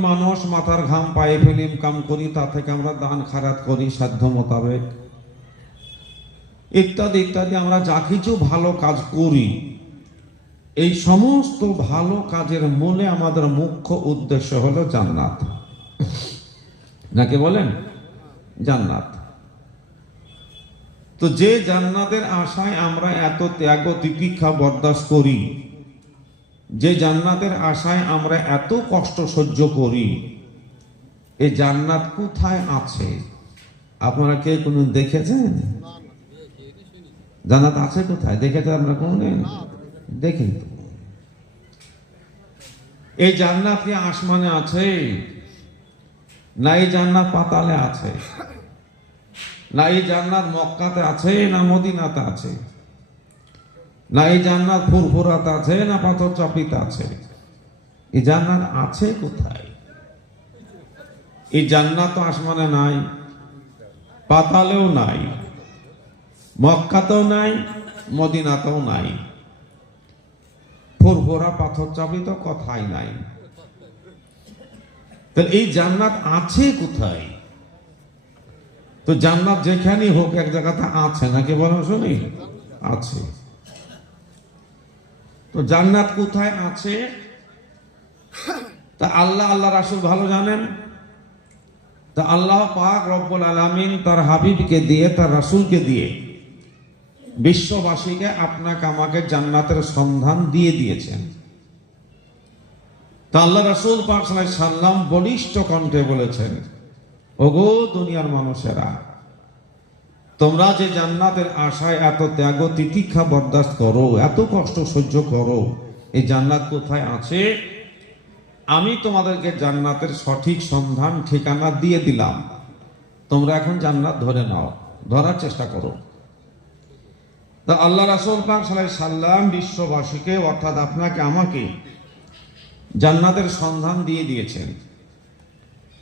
মানুষ মাথার ঘাম পায়ে ফেলি কাম করি, তা থেকে আমরা দান খারাত করি, সাধ্য মোতাবেক। ইত্যাদি ইত্যাদি, আমরা যা কিছু ভালো কাজ করি, এই সমস্ত ভালো কাজের মূলে আমাদের মুখ্য উদ্দেশ্য হলো জান্নাত। নাকি বলেন? জান্নাত। তো যে জান্নাতের আশায় আমরা এত ত্যাগ তিতিক্ষা বরদাস্ত করি যে জান্নাতের আশায় আমরা এত কষ্ট সহ্য করি এই জান্নাত কোথায় আছে? আপনারা কে কোনো দেখেছেন? জান্নাত আছে কোথায়? দেখেছেন আমরা কোনদিন? দেখেন এই জান্নাত কি আসমানে আছে? না এই জান্নাত পাতালে আছে? না এই জান্নাত মক্কাতে আছে না মদিনাতে আছে? না, এই জান্নাত ফুরফুরাতে আছে, না পাথর চাপিতে আছে। এই জান্নাত আছে কোথায়? এই জান্নাত আসমানে নাই, পাতালেও নাই, মক্কাতেও নাই, মদিনাতেও নাই। ফুরফুরা পাথর চাপি তো কথাই নাই। তাহলে এই জান্নাত আছে কোথায়? তো জান্নাত যেখানেই হোক, এক জায়গাতে আছে, নাকি বলো শুনি? আছে। তো জান্নাত কোথায় আছে? তা আল্লাহ আল্লাহ রাসুল ভালো জানেন? তা আল্লাহ পাক রব্বুল আলামিন তার হাবিবকে দিয়ে, তার রাসূলকে দিয়ে বিশ্ববাসীকে আপনাকে আমাকে জান্নাতের সন্ধান দিয়ে দিয়েছেন। তা আল্লাহ রাসূল পাক সাল্লাম বলিষ্ঠ কণ্ঠে বলেছেন, ওগো দুনিয়ার মানুষেরা তোমরা যে জান্নাতের আশায় এত ত্যাগ তিতিক্ষা বরদাস্ত করো, এত কষ্ট সহ্য করো, এই জান্নাত কোথায় আছে? আমি তোমাদেরকে জান্নাতের সঠিক সন্ধান, ঠিকানা দিয়ে দিলাম। তোমরা এখন জান্নাত ধরে নাও, ধরার চেষ্টা করো। তা আল্লাহ রাসুল পাক সাল্লাল্লাহু সাল্লাম বিশ্ববাসীকে, অর্থাৎ আপনাকে, আমাকে জান্নাতের সন্ধান দিয়ে দিয়েছেন।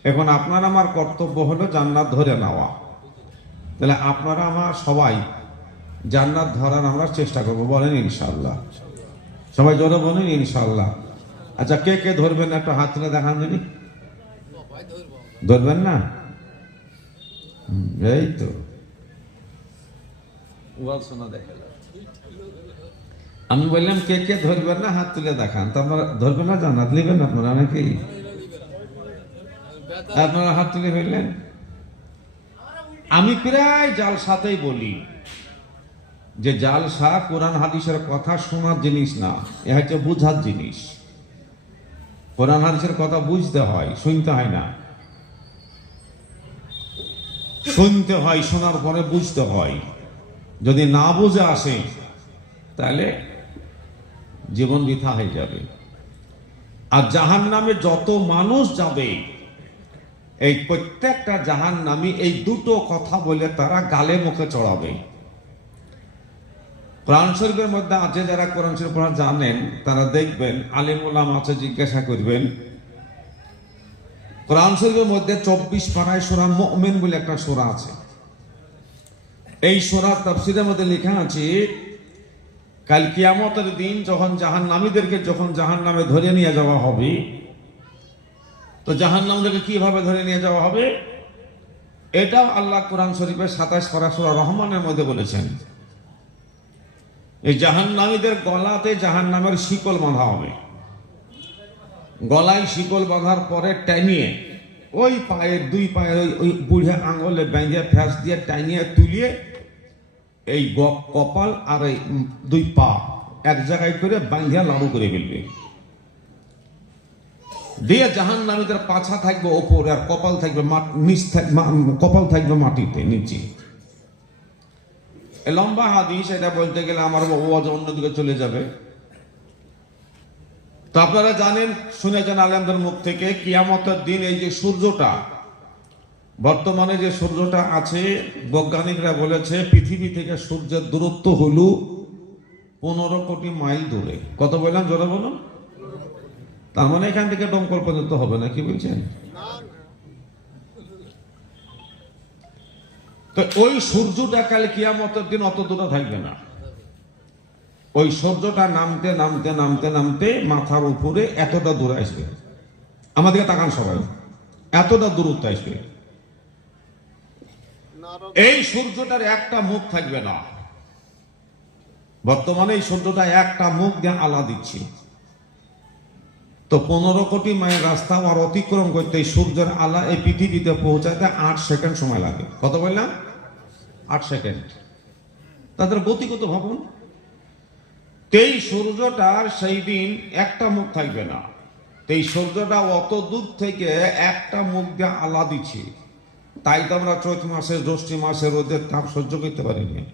এখন আপনার, আমার কর্তব্য হলো জান্নাত ধরে নেওয়া। তাহলে আপনারা আমার সবাই জান্নাত ধরার আমরা চেষ্টা করব বলেন ইনশাল্লাহ সবাই জোরে বলেন ইনশাল্লাহ আচ্ছা কে কে ধরবেন একটা হাত তুলে দেখান জানি ধরবেন না? এই তো। ওয়াল শোনা দেখা আমি বললাম কে কে ধরবেন না? হাত তুলে দেখান। তো আপনারা ধরবেন না জান্নাত? নেবেন আপনারা নাকি? আপনারা হাত তুলে ফেললেন আমি প্রায় জাল সাথেই বলি যে জালসা কোরআন হাদিসের কথা শোনার জিনিস না, এ হচ্ছে বুঝার জিনিস। কোরআন হাদিসের কথা বুঝতে হয়, শুনতে হয় না। শুনতে হয়, শোনার পরে বুঝতে হয়। যদি না বুঝে আসে, তাহলে জীবন বৃথা হয়ে যাবে। আর জাহান নামে যত মানুষ যাবে এই প্রত্যেকটা জাহান নামি এই দুটো কথা বলে তারা গালে মুখে চড়াবে। কোরআন শরীফের মধ্যে আছে যারা কোরআন শরীফ পড়া জানেন, তারা দেখবেন আলিমুল্লাম আছে জিজ্ঞাসা করবেন। কোরআন শরীফের মধ্যে চব্বিশ পাড়ায় সোরা মুমিন বলে একটা সোরা আছে। এই সোরার তাফসিরের মধ্যে লেখা আছে, কাল কিয়ামতের দিন যখন জাহান নামীদেরকে যখন জাহান নামে ধরে নিয়ে যাওয়া হবে তো জাহান নামদেরকে কীভাবে ধরে নিয়ে যাওয়া হবে? এটাও আল্লাহ কোরআন শরীফের সাতাশ পারা রহমানের মধ্যে বলেছেন। এই জাহান নামীদের গলাতে জাহান নামের শিকল বাঁধা হবে। গলায় শিকল বাঁধার পরে টাইনিয়ে ওই পায়ের দুই পায়ের ওই বুড়ে আঙুলে ব্যাঙ্গে ফ্যাস দিয়ে টাইনিয়ে তুলিয়ে এই কপাল আর এই দুই পা এক জায়গায় করে বাঙ্ধিয়া লাড়ু করে ফেলবে। দিয়ে জাহান নামীদের পাছা থাকবে ওপরে আর কপাল থাকবে নিচ কপাল থাকবে মাটিতে, নিচে। লম্বা হাদিস, এটা বলতে গেলে আমার ওয়াজ অন্যদিকে চলে যাবে। তো আপনারা জানেন, শুনেছেন আলেমদের মুখ থেকে, কিয়ামতের দিন এই যে সূর্যটা, বর্তমানে যে সূর্যটা আছে, বৈজ্ঞানিকরা বলেছে পৃথিবী থেকে সূর্যের দূরত্ব হলো পনেরো কোটি মাইল দূরে। কত বললাম? জোরে বলুন। তার মানে এখান থেকে দমকল পর্যন্ত হবে না, কি বলছেন? ওই সূর্যটা কাল কিয়ামতের দিন অত দূরে থাকবে না। ওই সূর্যটা নামতে নামতে নামতে নামতে মাথার উপরে এতটা দূরে আসবে। আমাদেরকে তাকান সবাই। এতটা দূরত্ব আসবে। এই সূর্যটার একটা মুখ থাকবে না। বর্তমানে এই সূর্যটা একটা মুখ দিয়ে আলা দিচ্ছে। তো পনেরো কোটি মাইল রাস্তা আর অতিক্রম করতে সূর্যের আলা এই পৃথিবীতে পৌঁছাতে আট সেকেন্ড সময় লাগে। কত বললাম? আট সেকেন্ড। তাদের গতিগত ভাবুন। তেই সূর্যটার সেই দিন একটা মুখ থাকবে না। এই সূর্যটা অত দূর থেকে একটা মুখ দিয়ে আলা দিচ্ছে। তাই তো আমরা চৈত মাসে, জ্যৈষ্ঠ মাসে রোদের তাপ সহ্য করতে পারিনি।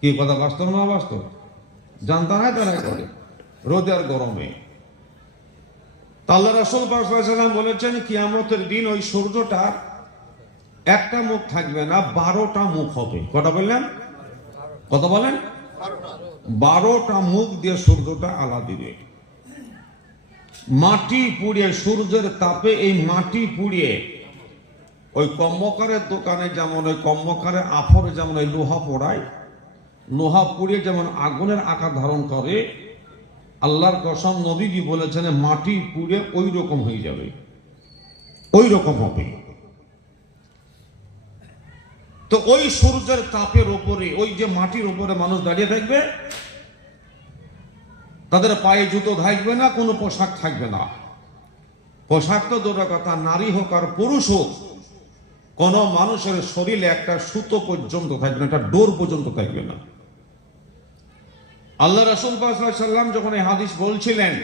কি কথা বাস্তব না বাস্তব? জানতা না তারাই করে। রোদে আর গরমে। আল্লাহ রাসুল বলেছেন, কিয়ামতের দিন ওই সূর্যটার একটা মুখ থাকবে না, বারোটা মুখ হবে। কটা বললেন? কত বলেন? বারোটা মুখ দিয়ে সূর্যটা আলা দিবে। মাটি পুড়িয়ে, সূর্যের তাপে এই মাটি পুড়িয়ে, ওই কম্মকারের দোকানে যেমন, ওই কম্মকারের আফরে যেমন, ওই লোহা পোড়ায়, লোহা পুড়িয়ে যেমন আগুনের আকার ধারণ করে আল্লাহর কসম নবীজি বলেছেন, মাটি পুড়ে ওই রকম হয়ে যাবে। ওই রকম হবে। তো ওই সূর্যের তাপের ওপরে, ওই যে মাটির ওপরে মানুষ দাঁড়িয়ে থাকবে, তাদের পায়ে জুতো থাকবে না, কোনো পোশাক থাকবে না। পোশাক তো দূরের কথা, নারী হোক আর পুরুষ হোক, কোন মানুষের শরীরে একটা সুতো পর্যন্ত থাকবে না, একটা ডোর পর্যন্ত থাকবে না। আল্লাহ রাসুল সাল্লাম যখন এই হাদিস বলছিলেন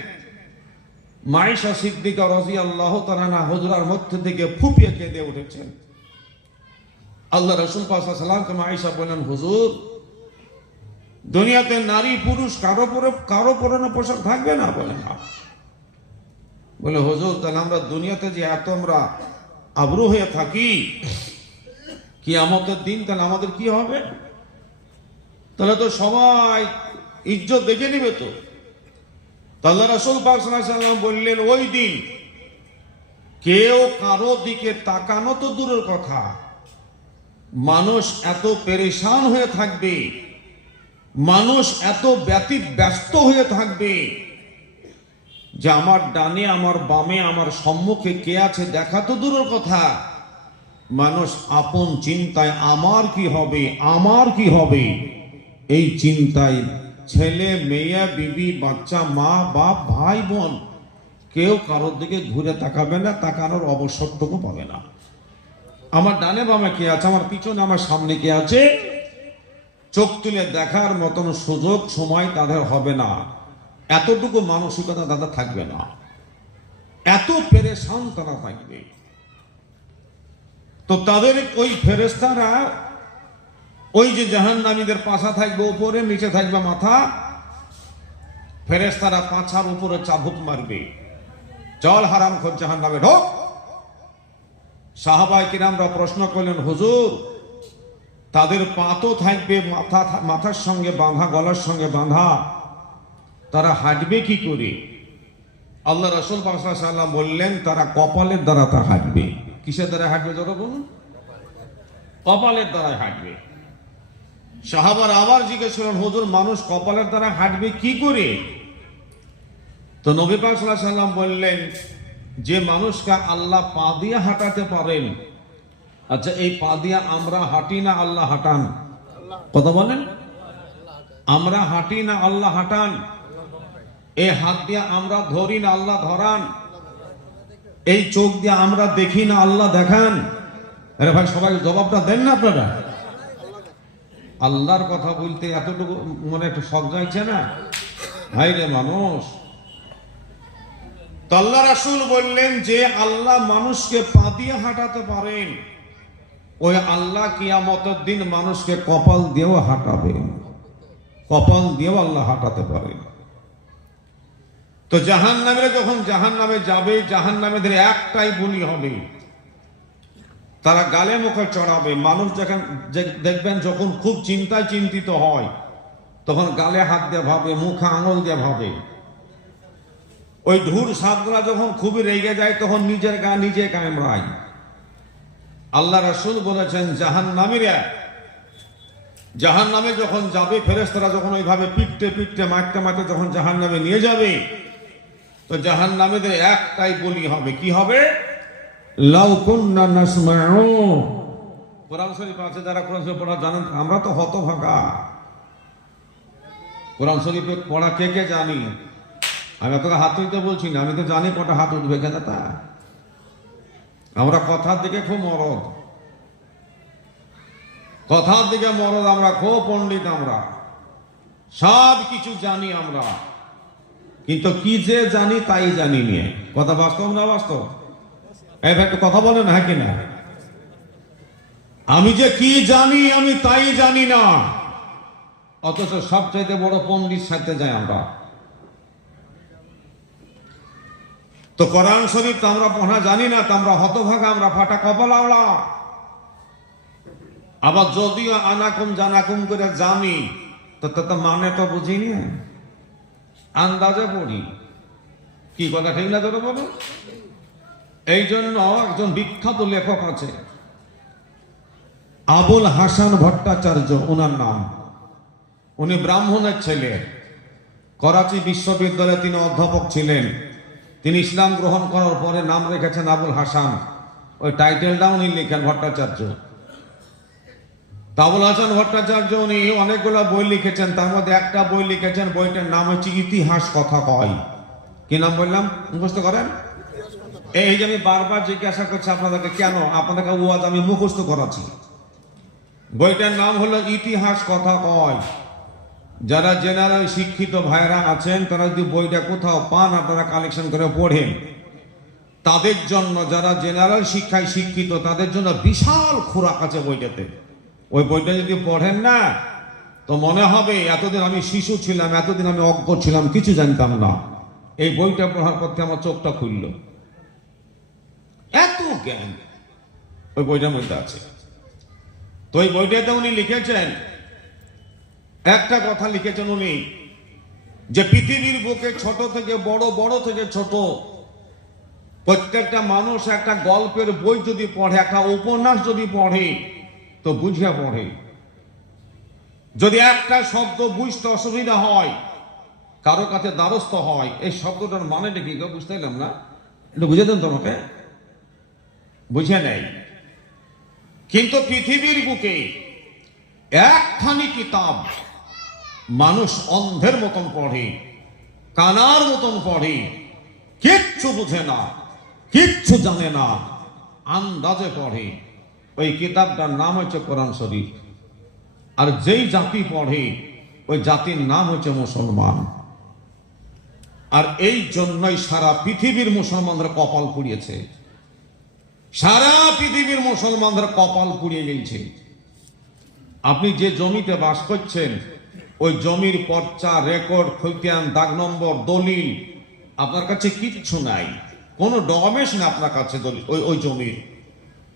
মাইশা সিদ্দিকা রাজি আল্লাহ তারা হজরার মধ্যে থেকে ফুপিয়ে কেঁদে উঠেছেন। আল্লাহ রসুল সাল্লামকে মাইশা বললেন, হুজুর, দুনিয়াতে নারী, পুরুষ কারও পরে, কারও পরনে পোশাক থাকবে না? বলে না। বলে, হুজুর, তাহলে আমরা দুনিয়াতে যে এত আমরা আব্রু হয়ে থাকি কি আমাদের দিন তাহলে আমাদের কি হবে? তাহলে তো সবাই ইজ্জত দেখে নিবে তো। তাল্লা রাসুল পাক বললেন, ওই দিন কেউ কারও দিকে তাকানো তো দূরের কথা। মানুষ এত পেরেশান হয়ে থাকবে, মানুষ এত ব্যতীত ব্যস্ত হয়ে থাকবে যে আমার ডানে, আমার বামে, আমার সম্মুখে কে আছে দেখা তো দূরের কথা। মানুষ আপন চিন্তায়, আমার কি হবে, আমার কি হবে? এই চিন্তায় ছেলে, মেয়ে, বিবি, বাচ্চা, মা, বাপ, ভাই, বোন, কেউ কারোর দিকে ঘুরে তাকাবে না, তাকানোর অবসরটুকু পাবে না। আমার ডানে বামে কে আছে? আমার পিছনে, আমার সামনে কে আছে? চোখ তুলে দেখার মতন সুযোগ, সময় তাদের হবে না। এতটুকু মানসিকতা তাদের থাকবে না। এত পেরেশান তারা থাকবে। তো তাদের ওই ফেরেস্তারা ওই যে জাহান নামীদের পাশা থাকবে উপরে নিচে থাকবে মাথা ফেরেস তারা পাছার উপরে চাবুক মারবে। জল হারাম খোঁজ জাহান নামে ঢোক সাহাবাই কিরামরা প্রশ্ন করলেন, হুজুর, তাদের পাতও থাকবে মাথা, মাথার সঙ্গে বাঁধা, গলার সঙ্গে বাঁধা। তারা হাঁটবে কি করে? আল্লাহ রসুল সাল্লাম বললেন, তারা কপালের দ্বারা তা হাঁটবে। কিসের দ্বারা হাঁটবে যত বলুন? কপালের দ্বারা হাঁটবে। সাহাবার আবার জিজ্ঞেস করলেন, হুজুর, মানুষ কপালের দ্বারা হাঁটবে কি করে? তো নবী পাক সাল্লাম বললেন, যে মানুষকে আল্লাহ পা দিয়ে হাঁটাতে পারেন আচ্ছা এই পা দিয়ে আমরা হাঁটি না আল্লাহ হাঁটান? কথা বলেন। আমরা হাঁটি না আল্লাহ হাঁটান এই হাত দিয়ে আমরা ধরি না আল্লাহ ধরান, এই চোখ দিয়ে আমরা দেখি না আল্লাহ দেখান। আরে ভাই, সবাই জবাবটা দেন না আপনারা? আল্লাহর কথা বলতে এতটুকু মনে একটু শখ যাইছে না? ভাই রে মানুষ। আল্লাহ রাসুল বললেন যে আল্লাহ মানুষকে পা দিয়ে হাঁটাতে পারেন। ওই আল্লাহ কিয়ামতের দিন মানুষকে কপাল দিয়েও হাঁটাবেন কপাল দিয়েও আল্লাহ হাঁটাতে পারেন। তো জাহান নামে যখন জাহান নামে যাবে জাহান নামেদের একটাই বলি হবে। তারা গালে মুখে চড়াবে। মানুষ যখন দেখবেন যখন খুব চিন্তায় চিন্তিত হয়, তখন গালে হাত দিয়ে ভাবে, মুখে আঙুল দিয়ে ভাবে। ওই ধূর সাপগুলা যখন খুবই রেগে যায়, তখন নিজের গা নিজে কামড়ায়। আল্লাহ রাসূল বলেছেন জাহান নামীরা জাহান নামে যখন যাবে ফেরেস্তারা যখন ওইভাবে পিটতে পিটতে, মারতে মারতে যখন জাহান নামে নিয়ে যাবে, তো জাহান নামেদের একটাই বলি হবে। কি হবে? লাউ কুন্না নাসমাউ। কোরআন শরীফ আছে, যারা কোরআন শরীফ পড়া জানেন, আমরা তো হতভাগা। কোরআন শরীফে পড়া কে কে জানি? আমি তোকে হাত তুলতে বলছি না, আমি তো জানি কটা হাত উঠবে কেন তা আমরা কথার দিকে খুব মরদ। কথার দিকে মরদ, আমরা খুব পণ্ডিত আমরা। সব কিছু জানি আমরা। কিন্তু কি যে জানি তাই জানি নিয়ে। কথা বাস্তব না বাস্তব? এই ভাই একটু কথা বলেন হ্যাঁ কিনা আমি যে কি জানি, আমি তাই জানি না। অথচ সবচাইতে বড় পণ্ডিত সাথে যায় আমরা। তো কোরআন শরীফ তো আমরা পড়া জানি না, তো আমরা হতভাগা, আমরা ফাটা কপাল আওড়া আবার যদিও আনাকুম জানাকুম করে জানি, তো তো মানে তো বুঝিনি আন্দাজে পড়ি। কি কথা ঠিক না তোরা বলো এই জন্য একজন বিখ্যাত লেখক আছে। আবুল হাসান ভট্টাচার্য ওনার নাম। উনি ব্রাহ্মণের ছেলে। করাচি বিশ্ববিদ্যালয়ে তিনি অধ্যাপক ছিলেন। তিনি ইসলাম গ্রহণ করার পরে নাম রেখেছেন আবুল হাসান। ওই টাইটেলটা উনি লিখেন, ভট্টাচার্য। আবুল হাসান ভট্টাচার্য উনি অনেকগুলো বই লিখেছেন। তার মধ্যে একটা বই লিখেছেন, বইটার নাম হচ্ছে ইতিহাস কথা কয়। কি নাম বললাম? মুখস্থ করেন? এই যে আমি বারবার জিজ্ঞাসা করছি আপনাদেরকে, কেন? আপনাদেরকে ওয়াজ আমি মুখস্থ করাচ্ছি। বইটার নাম হলো ইতিহাস কথা কয়। যারা জেনারেল শিক্ষিত ভাইরা আছেন, তারা যদি বইটা কোথাও পান, আপনারা কালেকশন করে পড়েন। তাদের জন্য, যারা জেনারেল শিক্ষায় শিক্ষিত, তাদের জন্য বিশাল খোরাক আছে বইটাতে। ওই বইটা যদি পড়েন না, তো মনে হবে এতদিন আমি শিশু ছিলাম, এতদিন আমি অজ্ঞ ছিলাম, কিছু জানতাম না। এই বইটা পড়ার পর থেকে আমার চোখটা খুলল। জ্ঞান। ওই বইটার মধ্যে আছে। তো ওই বইটাতে উনি লিখেছেন, একটা কথা লিখেছেন উনি, যে পৃথিবীর বুকে ছোট থেকে বড় বড় থেকে ছোট, প্রত্যেকটা মানুষ একটা গল্পের বই যদি পড়ে, একটা উপন্যাস যদি পড়ে, তো বুঝিয়া পড়ে। যদি একটা শব্দ বুঝতে অসুবিধা হয়, কারও কাছে দ্বারস্থ হয়, এই শব্দটার মানেটা কি বুঝতে এলাম না? একটু বুঝে দেন তোমাকে বুঝে নেই। কিন্তু পৃথিবীর বুকে একখানি কিতাব মানুষ অন্ধের মতন পড়ে, কানার মতন পড়ে, কিচ্ছু বুঝে না, কিচ্ছু জানে না, আন্দাজে পড়ে। ওই কিতাবটার নাম হচ্ছে কোরআন শরীফ। আর যেই জাতি পড়ে, ওই জাতির নাম হচ্ছে মুসলমান। আর এই জন্যই সারা পৃথিবীর মুসলমানরা কপাল পুড়িয়েছে। সারা পৃথিবীর মুসলমানদের কপাল পুড়িয়ে গেছে। আপনি যে জমিতে বাস করছেন, ওই জমির পর্চা, রেকর্ড, খৈতিয়ান, দাগ নম্বর, দলিল আপনার কাছে কিচ্ছু নাই। কোনো ডকুমেন্টস নেই আপনার কাছে দলিল, ওই ওই জমির।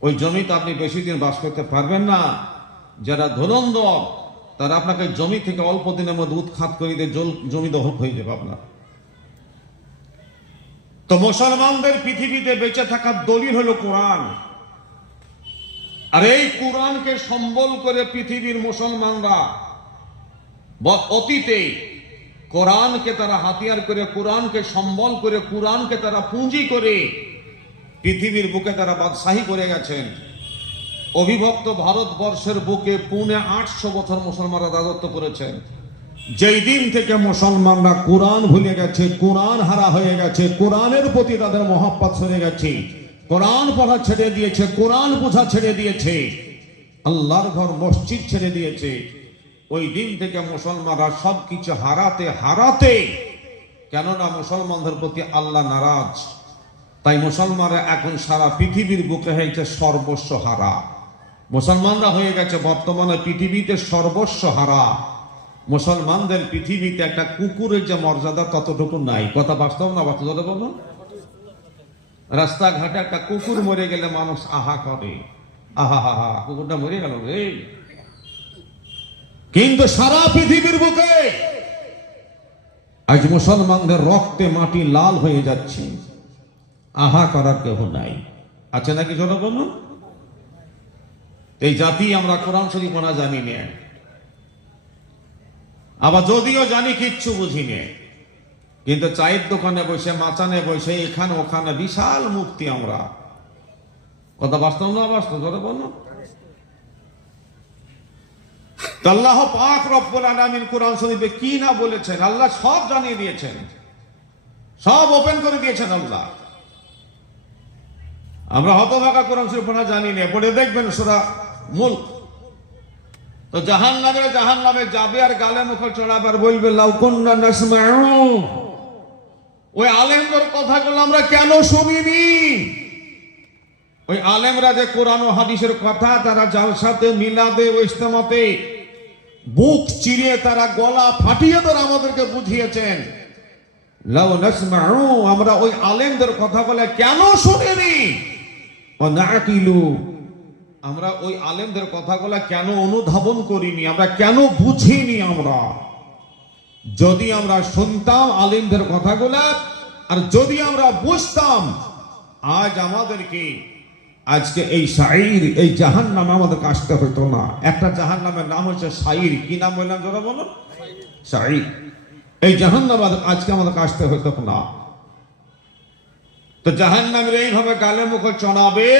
ওই জমিতে আপনি বেশি দিন বাস করতে পারবেন না। যারা ধরন্দর তারা আপনাকে জমি থেকে অল্প দিনের মধ্যে উৎখাত করে দিয়ে জল- জমি দখল হয়ে যাবে আপনার। তো মুসলমানদের পৃথিবীতে বেঁচে থাকার দলিল হলো কোরআন। আর এই কোরআনকে সম্বল করে পৃথিবীর মুসলমানরা অতীতে কোরআনকে তারা হাতিয়ার করে, কোরআনকে সম্বল করে, কোরআনকে তারা পুঁজি করে পৃথিবীর বুকে তারা বাদশাহী করে গেছেন। অবিভক্ত ভারতবর্ষের বুকে পুনে আটশো বছর মুসলমানরা রাজত্ব করেছেন। যেই দিন থেকে মুসলমানরা কোরআন ভুলে গেছে, কোরআন হারা হয়ে গেছে, কোরআনের প্রতি তাদের মহাপাত সরে গেছে। কোরআন পড়া ছেড়ে দিয়েছে, কোরআন বোঝা ছেড়ে দিয়েছে। আল্লাহর ঘর, মসজিদ ছেড়ে দিয়েছে। ওই দিন থেকে মুসলমানরা সবকিছু হারাতে হারাতে, কেননা মুসলমানদের প্রতি আল্লাহ নারাজ। তাই মুসলমানরা এখন সারা পৃথিবীর বুকে হয়েছে সর্বস্ব হারা। মুসলমানরা হয়ে গেছে বর্তমানে পৃথিবীতে সর্বস্ব হারা। মুসলমানদের পৃথিবীতে একটা কুকুরের যে মর্যাদা ততটুকু নাই? কথা বাস্তব না বাস্তব বলো রাস্তাঘাটে একটা কুকুর মরে গেলে মানুষ আহা করে। আহা, হা কুকুরটা মরে গেল রে। কিন্তু সারা পৃথিবীর বুকে আজ মুসলমানদের রক্তে মাটি লাল হয়ে যাচ্ছে। আহা করার কেহ নাই। আছে নাকি জনগণ? এই জাতি আমরা কোরআন শরীফ না জানি না আবার যদিও জানি কিচ্ছু বুঝি নে কিন্তু চায়ের দোকানে বসে, মাচানে বসে, এখানে ওখানে বিশাল মুক্তি আমরা। কথা বাস্তব না বাস্তব? কথা বলো আল্লাহ পাক রব্বুল আলামিন কোরআন শরীফে কি না বলেছেন? আল্লাহ সব জানিয়ে দিয়েছেন। সব ওপেন করে দিয়েছেন আল্লাহ। আমরা হতভাগা কোরআন শরীফ জানি না পড়ে দেখবেন সুরা মুল্ক। তো জাহান নামে জাহান নামে যাবে আর গালে মুখ চড়াবার বলবে লাউকুন্না ওই আলেমদের কথাগুলো আমরা কেন শুনিনি? ওই আলেমরা যে কোরআন হাদিসের কথা, তারা জালসাতে, মিলাদে ও ইস্তেমাতে বুক চিরিয়ে তারা গলা ফাটিয়ে তারা আমাদেরকে বুঝিয়েছেন। লাউ আমরা ওই আলেমদের কথা বলে কেন শুনিনি? ও নাকিলু। আমরা ওই আলেমদের কথাগুলো কেন অনুধাবন করিনি? আমরা কেন বুঝিনি আমরা? যদি আমরা শুনতাম আলেমদের কথাগুলা, আর যদি আমরা বুঝতাম, আজ আমাদেরকে, আজকে এই শাইর, এই জাহান নামে আমাদেরকে আসতে হতো না। একটা জাহান নামের নাম হচ্ছে শাইর। কি নাম বললাম যারা বলুন? শাইর। এই জাহান নাম আজকে আমাদেরকে আসতে হতো না। তো জাহান নামের এইভাবে গালে মুখ চড়াবে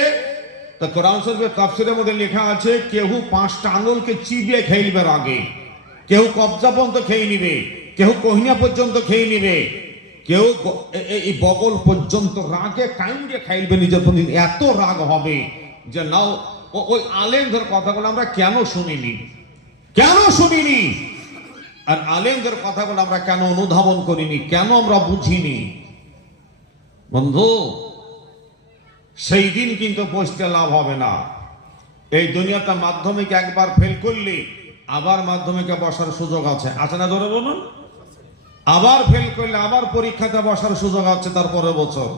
তো কোরআন শরীফের তাফসিরের মধ্যে লেখা আছে কেউ পাঁচটা আঙুলকে চিবিয়ে খেয়ে নিবে আগে কেউ কবজা পর্যন্ত খেয়ে নিবে কেউ কহিনা পর্যন্ত খেয়ে নিবে কেউ এই বগল পর্যন্ত রাগে কাইন্ডে খাইলবে নিজের প্রতি এত রাগ হবে যে নাও ওই আলেমদের কথাগুলো আমরা কেন শুনিনি? কেন শুনিনি? আর আলেমদের কথাগুলো আমরা কেন অনুধাবন করিনি? কেন আমরা বুঝিনি? বন্ধু সেই দিন কিন্তু বসতে লাভ হবে না। এই দুনিয়াটা মাধ্যমিক একবার ফেল করলে, আবার মাধ্যমিকে বসার সুযোগ আছে। আছে না ধরে বলুন? আবার ফেল করলে আবার পরীক্ষাতে বসার সুযোগ আছে তার পরের বছর।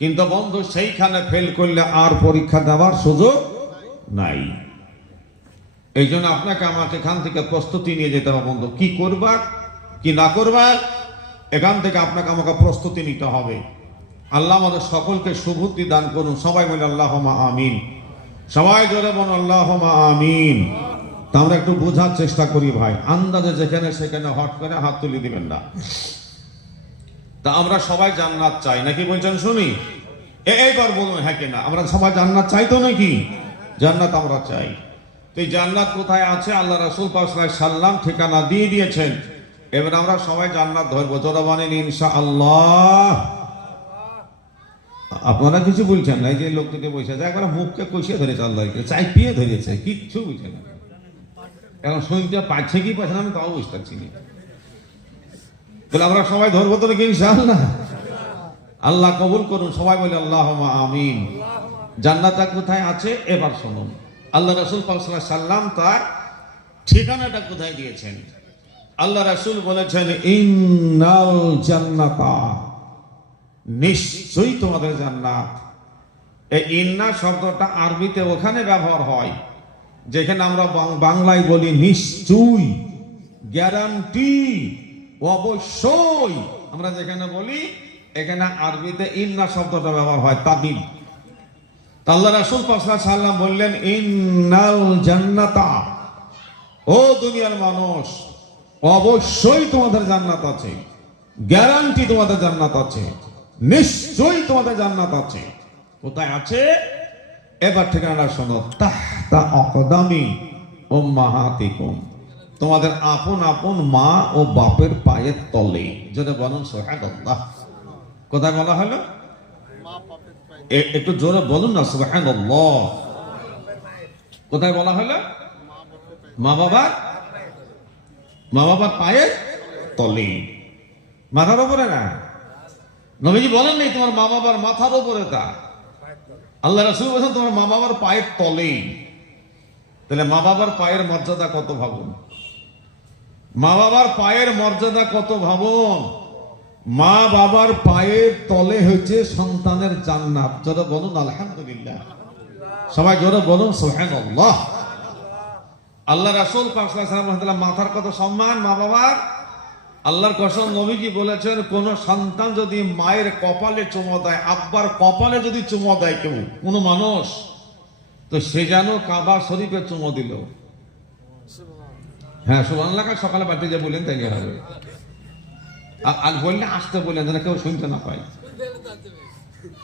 কিন্তু বন্ধু, সেইখানে ফেল করলে আর পরীক্ষা দেওয়ার সুযোগ নাই। এই জন্য আপনাকে আমাকে এখান থেকে প্রস্তুতি নিয়ে যেতে হবে বন্ধু। কি করবা, কি না করবা, এখান থেকে আপনাকে আমাকে প্রস্তুতি নিতে হবে। আল্লাহ আমাদের সকলকে সুবুদ্ধি দান করুন। সবাই বলে আল্লাহ আমিন। সবাই জোরে বল আল্লাহ আমিন। তা আমরা একটু বোঝার চেষ্টা করি ভাই। আন্দাজে যেখানে সেখানে হট করে হাত তুলে দিবেন না। তা আমরা সবাই জান্নাত চাই, নাকি বলছেন শুনি? এইবার বলুন হ্যাঁ কিনা আমরা সবাই জান্নাত চাই তো নাকি? জান্নাত আমরা চাই। তো এই জান্নাত কোথায় আছে? আল্লাহ রাসূল পাশায় সাল্লাম ঠিকানা দিয়ে দিয়েছেন। এবার আমরা সবাই জান্নাত ধরবো। জোরা বানেন ইনশা আল্লাহ আপনারা কিছু বলছেন না যে লোক থেকে বসে আছে, একবার মুখকে কষিয়ে ধরেছে আল্লাহকে চাই পিয়ে ধরেছে, কিচ্ছু বুঝছে না। এখন শুনতে পাচ্ছে কি পাচ্ছে না, আমি তাও বুঝতে পারছি না। আমরা সবাই ধরবো তো নাকি আল্লাহ কবুল করুন, সবাই বলে আল্লাহ আমিন। জান্নাতা কোথায় আছে? এবার শুনুন। আল্লাহ রাসূল সাল্লাম তার ঠিকানাটা কোথায় দিয়েছেন? আল্লাহ রাসূল বলেছেন, ইন্নাল জান্নাতা। নিশ্চয়ই তোমাদের জান্নাত। এই ইন্না শব্দটা আরবিতে ওখানে ব্যবহার হয়, যেখানে আমরা বাংলায় বলি নিশ্চয়ই গ্যারান্টি অবশ্যই। আমরা যেখানে বলি, এখানে আরবিতে ইন্না শব্দটা ব্যবহার হয়, তাবিল। তা আল্লাহ রাসূল পাশা সাল্লাম বললেন, ইন্নাল জান্নাতা। ও দুনিয়ার মানুষ, অবশ্যই তোমাদের জান্নাত আছে গ্যারান্টি তোমাদের জান্নাত আছে। নিশ্চয়ই তোমাদের জান্নাত আছে। কোথায় আছে? এবার ঠিকানা শোনো। তাহতা অকদামি ও মাহাতিকুম তোমাদের আপন আপন মা ও বাপের পায়ের তলে। যদি বলুন সোহাগ কোথায় বলা হলো? একটু জোরে বলুন না সোহাগ কোথায় বলা হলো? মা বাবা মা বাবার পায়ের তলে। মাথার উপরে না? নবীজি বলেন নাই, তোমার মা বাবার মাথার উপরে তা। আল্লাহ রাসুল বলছেন, তোমার মা বাবার পায়ের তলে তাহলে মা বাবার পায়ের মর্যাদা কত ভাবুন? মা বাবার পায়ের মর্যাদা কত ভাবুন? মা বাবার পায়ের তলে হচ্ছে সন্তানের জান্নাত। যারা বলুন, আলহামদুলিল্লাহ। সবাই জোরে বলুন সোহান আল্লাহ আল্লাহ রাসুল পাকসালাম মাথার কত সম্মান, মা বাবার? আল্লাহর কসম নবীজি বলেছেন, কোন সন্তান যদি মায়ের কপালে চুমো দেয়, আব্বার কপালে যদি চুমো দেয় কেউ, কোনো মানুষ, তো সে যেন কাবা শরীফে চুমো দিল। হ্যাঁ সুবান সকালে বাড়িতে যে বললেন, তাই হবে। আর- বললে আসতে বললেন, যেন কেউ শুনতে না পায়।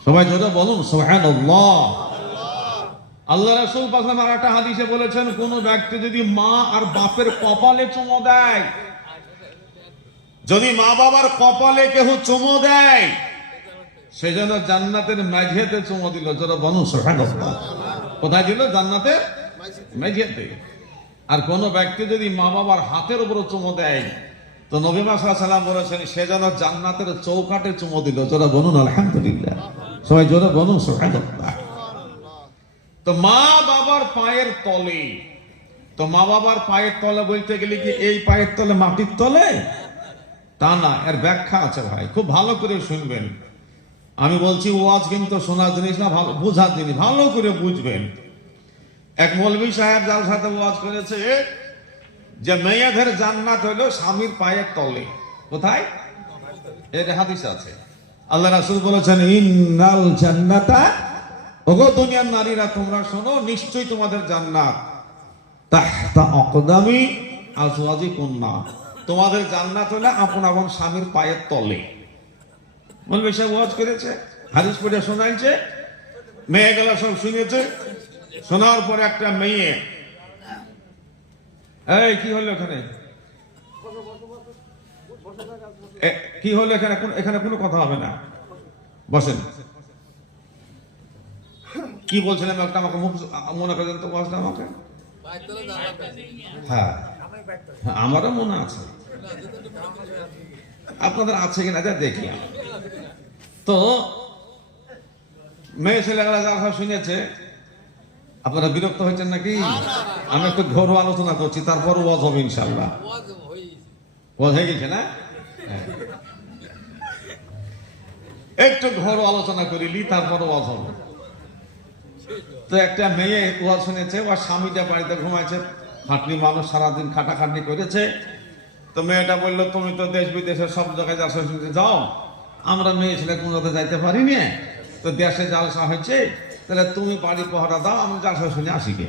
সবাই জোরে বলুন সোহান আল্লাহ রসুল আর একটা হাদিসে বলেছেন, কোন ব্যক্তি যদি মা আর বাপের কপালে চুমো দেয় যদি মা বাবার কপালে কেহ চুমো দেয়, সে যেন জান্নাতের মেঝেতে চুমো দিল। বনু সোহান কোথায় দিল? জান্নাতের মেঝেতে আর কোন ব্যক্তি যদি মা বাবার হাতের উপর চুমো দেয়, তো নবী সাল্লাম বলেছেন, সে যেন জান্নাতের চৌকাটে চুমো দিল। যারা বনুন আলহামদুলিল্লাহ। সবাই জোরে বনুন সোহান তো মা বাবার পায়ের তলে, তো মা বাবার পায়ের তলে বলতে গেলে কি এই পায়ের তলে মাটির তলে? তা না, এর ব্যাখ্যা আছে ভাই, খুব ভালো করে শুনবেন। আমি বলছি, ওয়াজ কিন্তু শোনার জিনিস না, ভালো, বোঝার জিনিস, ভালো করে বুঝবেন। এক মৌলভী সাহেব যার সাথে ওয়াজ করেছে, যে মেয়েদের জান্নাত হলো স্বামীর পায়ের তলে। কোথায়? এর হাদিস আছে। আল্লাহ রাসুল বলেছেন, ইন্নাল জান্নাতা ওগো দুনিয়ার নারীরা, তোমরা শোনো, নিশ্চয়ই তোমাদের জান্নাত। তাহতা অকদামি আজওয়াজি কন্যা তোমাদের জান্নাত হলে আপন আপন স্বামীর পায়ের তলে। বলবে সে ওয়াজ করেছে হাদিস পড়ে শোনাইছে মেয়েগুলো সব শুনেছে শোনার পরে একটা মেয়ে এই কি হলো এখানে? কি হলো এখানে? এখানে কোনো কথা হবে না। বসেন। কি বলছিলাম একটা আমাকে মনে করেন তো বসটা আমাকে? হ্যাঁ, আমারও মনে আছে। আপনাদের আছে কিনা যা দেখি তো, মেয়ে ছেলেরা যা শুনেছে, আপনারা বিরক্ত হয়েছেন নাকি? আমি একটু ঘরোয়া আলোচনা করছি, তারপর ওয়াজ হবে ইনশাল্লাহ ওয়াজ হয়ে গেছে না? হ্যাঁ। একটু ঘরোয়া আলোচনা করিলি তারপর ওয়াজ হবে। তো একটা মেয়ে ওয়াজ শুনেছে, ওর স্বামীটা বাড়িতে ঘুমাইছে খাটনি মানুষ সারাদিন খাটাখাটনি করেছে। তো মেয়েটা বলল, তুমি তো দেশ বিদেশের সব জায়গায় শুনতে যাও। আমরা মেয়ে ছেলে কোনো জায়গায় যাইতে পারিনি। তো দেশে জালসা হয়েছে। তাহলে তুমি বাড়ি পহরা দাও, আমি জালসা শুনে আসি গে।